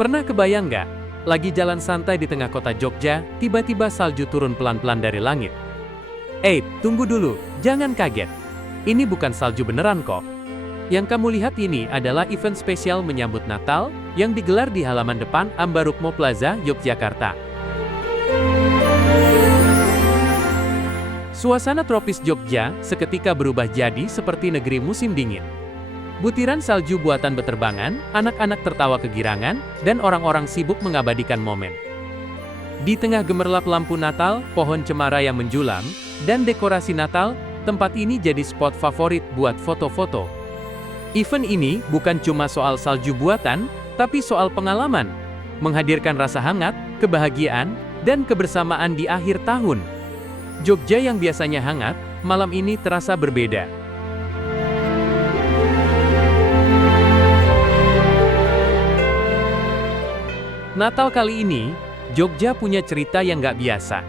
Pernah kebayang nggak? Lagi jalan santai di tengah kota Jogja, tiba-tiba salju turun pelan-pelan dari langit. Tunggu dulu, jangan kaget. Ini bukan salju beneran kok. Yang kamu lihat ini adalah event spesial menyambut Natal yang digelar di halaman depan Ambarukmo Plaza, Yogyakarta. Suasana tropis Jogja seketika berubah jadi seperti negeri musim dingin. Butiran salju buatan beterbangan, anak-anak tertawa kegirangan, dan orang-orang sibuk mengabadikan momen. Di tengah gemerlap lampu Natal, pohon cemara yang menjulang, dan dekorasi Natal, tempat ini jadi spot favorit buat foto-foto. Event ini bukan cuma soal salju buatan, tapi soal pengalaman, menghadirkan rasa hangat, kebahagiaan, dan kebersamaan di akhir tahun. Jogja yang biasanya hangat, malam ini terasa berbeda. Natal kali ini, Jogja punya cerita yang nggak biasa.